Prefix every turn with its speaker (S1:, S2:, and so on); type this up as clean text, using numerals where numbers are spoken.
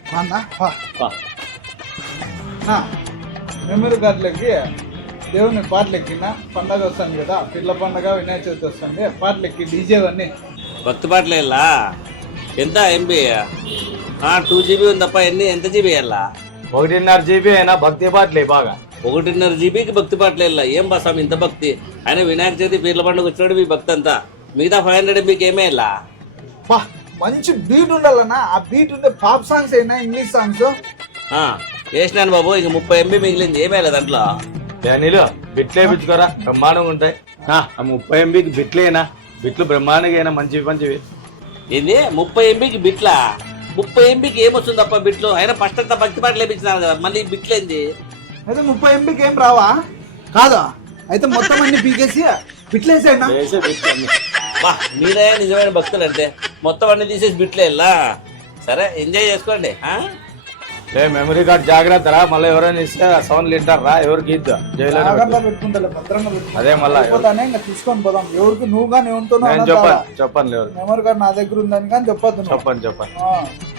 S1: అన్నా మెమరీ కార్డులకి దేవుని పాటలు ఎక్కిన పండగ వస్తుంది కదా, పిల్ల పండగ వినాయక చవితి వస్తుంది, పాటలు ఎక్కి డీజే అన్నీ.
S2: భక్తి పాటలు వెళ్ళా ఎంత ఎంబీ 2 GB ఉంది తప్ప ఎంత జీబీ వెళ్ళా?
S3: 1.5 GB అయినా భక్తి పాటలే బాగా.
S2: 1.5 GBకి భక్తి పాటలు వెళ్ళా. ఏం బస్సాం ఇంత భక్తి? ఆయన వినాయక చవితి పీర్ల పండుగ వచ్చినాడు మీ భక్తి అంతా. మిగతా 500 MBకి ఏమే వెళ్ళా?
S1: బా మంచి బీట్ ఉండాలన్నా. ఆ బీట్ ఉంటే పాప్ సాంగ్స్ అయినా ఇంగ్లీష్ సాంగ్స్
S2: వేసినాను బాబు. ఇంక 30 MB మిగిలింది. ఏమే వెళ్ళా దాంట్లో?
S3: నీళ్ళు బిట్లే పిచ్చుకోరా, బ్రహ్మాండంగా ఉంటాయి. 30 MBకి బిట్లేనా? బిట్లు బ్రహ్మాండంగా అయినా మంచివి మంచివి.
S2: ఏంది 30 MBకి బిట్లా? 30 MBకి ఏమొస్తుంది తప్ప బిట్లు? అయినా ఫస్ట్ అంతా భక్తి పాటలు వేయించినారు కదా, మళ్ళీ బిట్లేంది?
S1: అయితే 30 MBకి ఏం రావా? కాదా? అయితే మొత్తం అన్ని పీకేసి బిట్లేసేనా?
S2: బా మీరే నిజమైన భక్తులు అంటే మొత్తం అన్ని తీసేసి బిట్లే వెళ్ళా. సరే ఎంజాయ్ చేసుకోండి.
S3: మెమరీ కార్డ్ జాగ్రత్త రా, మళ్ళీ ఎవరైనా ఇస్తే సౌండ్లు వింటారా? ఎవరికి ఇద్దా జైలు
S1: పెట్టుకుంటా, భద్రంగా పెట్టుకుంటా.
S3: అదే మళ్ళీ
S1: ఇంకా తీసుకొని పోదాం. ఎవరికి నువ్వు కానీ ఏమిటో
S3: చెప్పండి లేదు.
S1: మెమరీ కార్డ్ నా దగ్గర ఉందని కానీ చెప్పొద్దు.
S3: చెప్పండి